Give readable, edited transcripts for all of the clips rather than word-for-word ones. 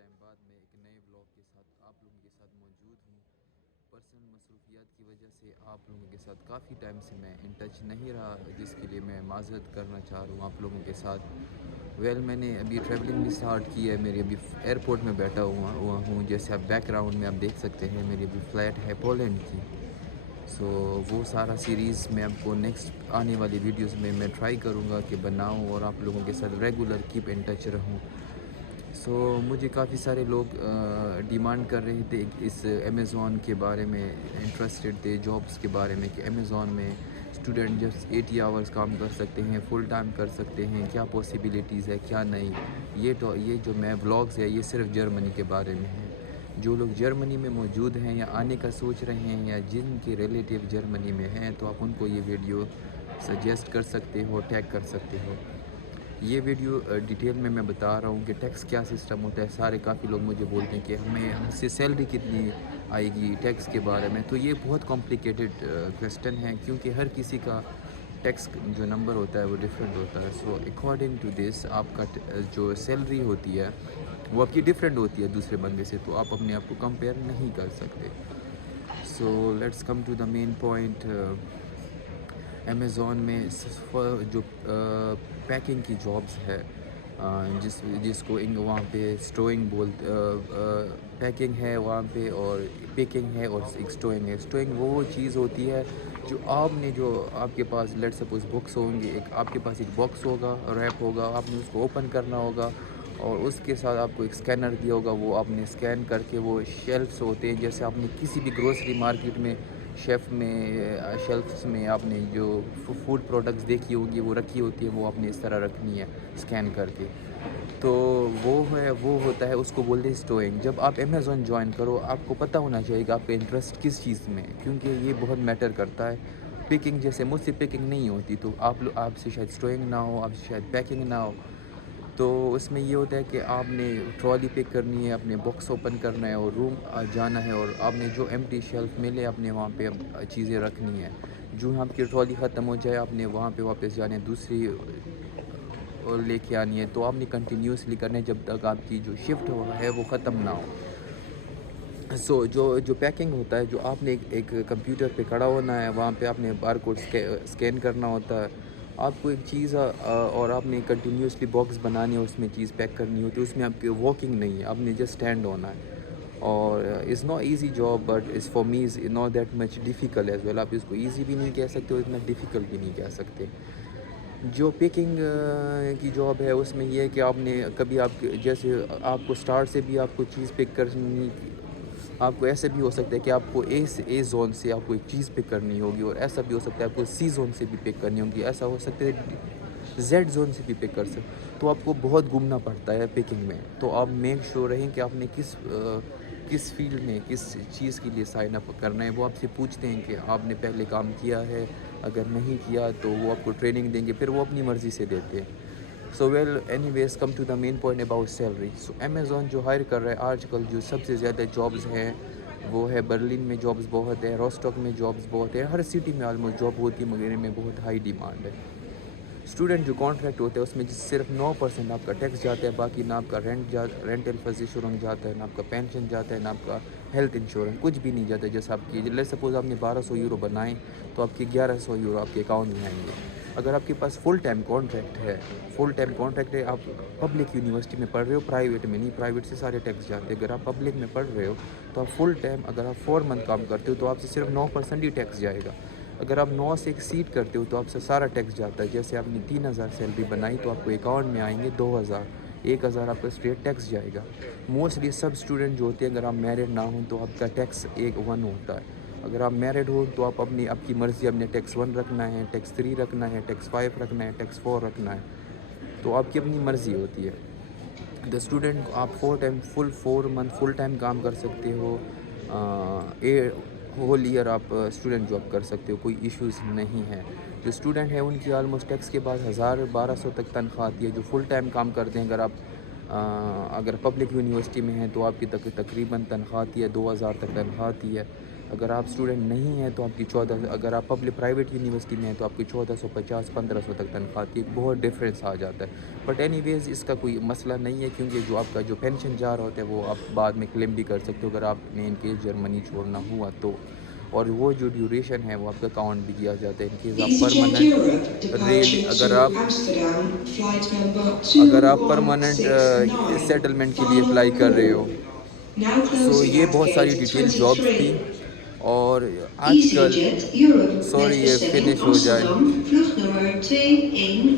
Time بعد میں ایک نئے بلاگ کے ساتھ آپ لوگوں کے ساتھ موجود ہوں. پرسنل مصروفیات کی وجہ سے آپ لوگوں کے ساتھ کافی ٹائم سے میں ان ٹچ نہیں رہا، جس کے لیے میں معذرت کرنا چاہ رہا ہوں آپ لوگوں کے ساتھ. میں نے ابھی ٹریولنگ بھی سٹارٹ کی ہے. میری ابھی ایئرپورٹ میں بیٹھا ہوا ہوں. جیسے آپ بیک گراؤنڈ میں آپ دیکھ سکتے ہیں میری ابھی فلائٹ ہے پولینڈ کی. وہ سارا سیریز میں آپ کو نیکسٹ آنے والی ویڈیوز میں ٹرائی کروں گا کہ بناؤں اور آپ لوگوں کے ساتھ ریگولر کیپ ان ٹچ رہوں. مجھے کافی سارے لوگ ڈیمانڈ کر رہے تھے اس امیزون کے بارے میں، انٹرسٹڈ تھے جابس کے بارے میں کہ امیزون میں اسٹوڈنٹ جب 80 آورس کام کر سکتے ہیں، فل ٹائم کر سکتے ہیں، کیا پاسبلٹیز ہے کیا نہیں. یہ جو میں ولاگز ہے یہ صرف جرمنی کے بارے میں ہے. جو لوگ جرمنی میں موجود ہیں یا آنے کا سوچ رہے ہیں یا جن کے ریلیٹیو جرمنی میں ہیں تو آپ ان کو یہ ویڈیو سجیسٹ کر سکتے ہو، ٹیگ کر سکتے ہو. یہ ویڈیو ڈیٹیل میں بتا رہا ہوں کہ ٹیکس کیا سسٹم ہوتا ہے. کافی لوگ مجھے بولتے ہیں کہ ہم سے سیلری کتنی آئے گی ٹیکس کے بارے میں. تو یہ بہت کمپلیکیٹڈ کویسچن ہے کیونکہ ہر کسی کا ٹیکس جو نمبر ہوتا ہے وہ ڈفرینٹ ہوتا ہے. اکارڈنگ ٹو دس آپ کا جو سیلری ہوتی ہے وہ آپ کی ڈفرینٹ ہوتی ہے دوسرے بندے سے، تو آپ اپنے آپ کو کمپیئر نہیں کر سکتے. Let's come to the main point. Amazon میں جو پیکنگ کی جابس ہے، جس کو وہاں پہ اسٹوئنگ پیکنگ ہے وہاں پہ، اور پیکنگ ہے اور ایک اسٹوئنگ ہے. اسٹوئنگ وہ چیز ہوتی ہے جو آپ کے پاس لیٹ سپوز بکس ہوں گے، آپ کے پاس ایک باکس ہوگا، ریپ ہوگا، آپ نے اس کو اوپن کرنا ہوگا اور اس کے ساتھ آپ کو ایک اسکینر دیا ہوگا. وہ آپ نے اسکین کر کے وہ شیلفس ہوتے ہیں، جیسے آپ نے کسی بھی گروسری مارکیٹ میں شیلفس میں آپ نے جو فوڈ پروڈکٹس دیکھی ہوگی وہ رکھی ہوتی ہے، وہ آپ نے اس طرح رکھنی ہے اسکین کر کے. تو وہ ہوتا ہے، اس کو بولتے ہیں اسٹوئنگ. جب آپ امیزون جوائن کرو آپ کو پتہ ہونا چاہیے کہ آپ کا انٹرسٹ کس چیز میں ہے، کیونکہ یہ بہت میٹر کرتا ہے. پیکنگ جیسے مجھ سے پیکنگ نہیں ہوتی تو آپ سے شاید اسٹوئنگ نہ ہو، آپ سے شاید پیکنگ نہ ہو. تو اس میں یہ ہوتا ہے کہ آپ نے ٹرالی پک کرنی ہے، اپنے باکس اوپن کرنا ہے اور روم جانا ہے، اور آپ نے جو ایمٹی شیلف ملے آپ نے وہاں پہ چیزیں رکھنی ہیں. جو آپ کی ٹرالی ختم ہو جائے آپ نے وہاں پہ واپس جانے دوسری اور لے کے آنی ہے. تو آپ نے کنٹینیوسلی کرنا ہے جب تک آپ کی جو شفٹ ہو رہا ہے وہ ختم نہ ہو. جو پیکنگ ہوتا ہے، جو آپ نے ایک کمپیوٹر پہ کھڑا ہونا ہے، وہاں پہ آپ نے بار کوڈ اسکین کرنا ہوتا ہے. آپ کو ایک چیز اور آپ نے کنٹینیوسلی باکس بنانی ہے، اس میں چیز پیک کرنی ہوتی ہے. اس میں آپ کی واکنگ نہیں ہے، آپ نے جسٹ اسٹینڈ ہونا ہے. اور it's not easy job but is for me is not that much difficult as well. آپ اس کو ایزی بھی نہیں کہہ سکتے اور اتنا ڈیفیکلٹ بھی نہیں کہہ سکتے. جو پیکنگ کی جاب ہے اس میں یہ ہے کہ آپ نے کبھی جیسے آپ کو اسٹارٹ سے بھی آپ کو چیز پک کرنی، آپ کو ایسے بھی ہو سکتا ہے کہ آپ کو اے زون سے آپ کو ایک چیز پک کرنی ہوگی، اور ایسا بھی ہو سکتا ہے آپ کو سی زون سے بھی پک کرنی ہوگی، ایسا ہو سکتا ہے زیڈ زون سے بھی پک کر سکتے. تو آپ کو بہت گھومنا پڑتا ہے پیکنگ میں. تو آپ میک شیور رہیں کہ آپ نے کس فیلڈ میں کس چیز کے لیے سائن اپ کرنا ہے. وہ آپ سے پوچھتے ہیں کہ آپ نے پہلے کام کیا ہے، اگر نہیں کیا تو وہ آپ کو ٹریننگ دیں گے، پھر وہ اپنی مرضی سے دیتے ہیں. Anyways come to the main point about salary. Amazon جو ہائر کر رہا ہے آج کل جو سب سے زیادہ جابز ہیں وہ ہے برلن میں جابز بہت ہے، روسٹاک میں جابز بہت ہے، ہر سٹی میں آلموسٹ جاب ہوتی ہے مگر میں بہت ہائی ڈیمانڈ ہے. اسٹوڈنٹ جو کانٹریکٹ ہوتا ہے اس میں صرف 9% آپ کا ٹیکس جاتا ہے، باقی نہ آپ کا رینٹل انشورنس جاتا ہے، نہ آپ کا پینشن جاتا ہے، نہ آپ کا ہیلتھ انشورنس، کچھ بھی نہیں جاتا. جیسے آپ کی لیٹس سپوز آپ نے 1200 یورو بنائیں تو آپ کے 1100 یورو آپ کے اکاؤنٹ میں آئیں گے. اگر آپ کے پاس فل ٹائم کانٹریکٹ ہے، آپ پبلک یونیورسٹی میں پڑھ رہے ہو، پرائیویٹ میں نہیں، پرائیویٹ سے سارے ٹیکس جاتے ہیں. اگر آپ پبلک میں پڑھ رہے ہو تو آپ فل ٹائم اگر آپ 4 منتھ کام کرتے ہو تو آپ سے صرف 9% ہی ٹیکس جائے گا. اگر آپ 9 سے ایکسیڈ کرتے ہو تو آپ سے سارا ٹیکس جاتا ہے. جیسے آپ نے 3000 سیلری بنائی تو آپ کو اکاؤنٹ میں آئیں گے 2000، 1000 آپ کا اسٹریٹ ٹیکس جائے گا. موسٹلی سب اسٹوڈنٹ جو ہوتے ہیں اگر آپ میرڈ نہ ہوں تو آپ کا ٹیکس 1 ہوتا ہے. اگر آپ میرڈ ہو تو آپ کی مرضی، اپنے ٹیکس 1 رکھنا ہے، ٹیکس 3 رکھنا ہے، ٹیکس 5 رکھنا ہے، ٹیکس 4 رکھنا ہے. تو آپ کی اپنی مرضی ہوتی ہے. دا اسٹوڈنٹ آپ 4 منتھ فل ٹائم کام کر سکتے ہو، ہول ایئر آپ اسٹوڈنٹ جاب کر سکتے ہو، کوئی ایشوز نہیں ہے. جو اسٹوڈنٹ ہیں ان کی آلموسٹ ٹیکس کے بعد 1200 تک تنخواہ آتی ہے. جو فل ٹائم کام کرتے ہیں اگر پبلک یونیورسٹی میں ہیں تو آپ کی تقریباً تنخواہ آتی ہے 2000 تک تنخواہ آتی ہے. اگر آپ اسٹوڈنٹ نہیں ہیں تو آپ کی 14، اگر آپ پبلک پرائیویٹ یونیورسٹی میں ہیں تو آپ کی 1450 1500 تک تنخواہ کی ایک بہت ڈفرینس آ جاتا ہے. بٹ اینی ویز اس کا کوئی مسئلہ نہیں ہے، کیونکہ جو آپ کا جو پینشن جا رہا ہوتا ہے وہ آپ بعد میں کلیم بھی کر سکتے ہو اگر آپ نے ان کیس جرمنی چھوڑنا ہوا تو. اور وہ جو ڈیوریشن ہے وہ آپ کا کاؤنٹ بھی کیا جاتا ہے ان کیس آپ EasyJet Europe, permanent really, departing to Amsterdam, flight number اگر آپ پرماننٹ 2169. سیٹلمنٹ کے لیے Final اپلائی کر رہے ہو. call. Now سو closing یہ at بہت ساری gate ڈیٹیل جابس تھی. 23. اور آج کل EasyJet Europe met سوری یہ bestemming فنش ہو جائے. Amsterdam, vluchtnummer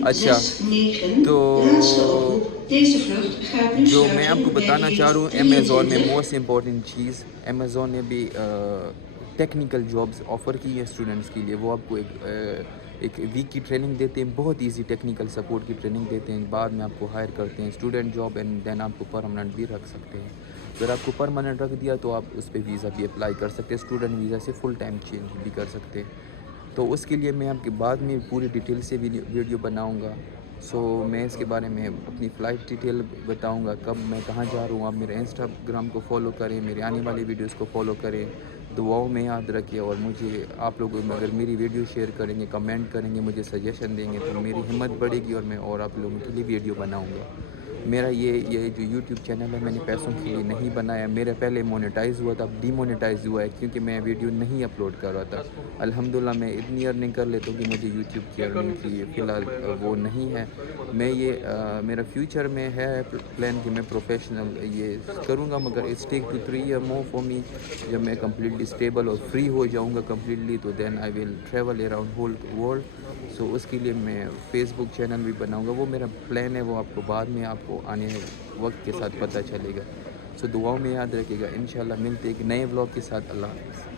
اچھا 2169. تو Laatste oproep. Deze vlucht gaat nu جو میں آپ کو sluiten bij بتانا چاہ gate رہا ہوں امیزون میں 23. موسٹ امپورٹنٹ چیز، امیزون نے بھی ٹیکنیکل جابس آفر کی ہیں اسٹوڈنٹس کے لیے. وہ آپ کو ایک ویک کی ٹریننگ دیتے ہیں، بہت ایزی ٹیکنیکل سپورٹ کی ٹریننگ دیتے ہیں، بعد میں آپ کو ہائر کرتے ہیں اسٹوڈنٹ جاب، اینڈ دین آپ کو پرماننٹ بھی رکھ سکتے ہیں. اگر آپ کو پرماننٹ رکھ دیا تو آپ اس پہ ویزا بھی اپلائی کر سکتے ہیں، اسٹوڈنٹ ویزا سے فل ٹائم چینج بھی کر سکتے ہیں. تو اس کے لیے میں آپ کے بعد میں پوری ڈیٹیل سے ویڈیو بناؤں گا. سو میں اس کے بارے میں اپنی فلائٹ ڈیٹیل بتاؤں گا، کب میں کہاں جا رہا ہوں. آپ میرے انسٹاگرام کو فالو کریں، میرے آنے والی ویڈیوز کو فالو کریں، دعاؤں میں یاد رکھیں. اور مجھے آپ لوگ اگر میری ویڈیو شیئر کریں گے، کمنٹ کریں گے، مجھے سجیشن دیں گے تو میری ہمت بڑھے گی اور میں اور آپ لوگوں کے لیے ویڈیو بناؤں گا. میرا یہ جو یوٹیوب چینل ہے میں نے پیسوں کے لیے نہیں بنایا. میرا پہلے مونیٹائز ہوا تھا، اب ڈی مونیٹائز ہوا ہے کیونکہ میں ویڈیو نہیں اپلوڈ کر رہا تھا. الحمدللہ میں اتنی ارننگ کر لیتا ہوں کہ مجھے یوٹیوب کی ارننگ کی فی الحال وہ نہیں ہے. میں یہ میرا فیوچر میں ہے پلان کہ میں پروفیشنل یہ کروں گا، مگر it's take 2-3 year more for me. جب میں کمپلیٹلی اسٹیبل اور فری ہو جاؤں گا کمپلیٹلی تو then I will travel around whole world. So اس کے لیے میں فیس بک چینل بھی بناؤں گا. وہ میرا پلان ہے، وہ آپ کو بعد میں آپ کو آنے وقت کے ساتھ پتہ چلے گا. سو دعاؤں میں یاد رکھے گا. انشاءاللہ ملتے ایک نئے ولاگ کے ساتھ. اللہ حافظ.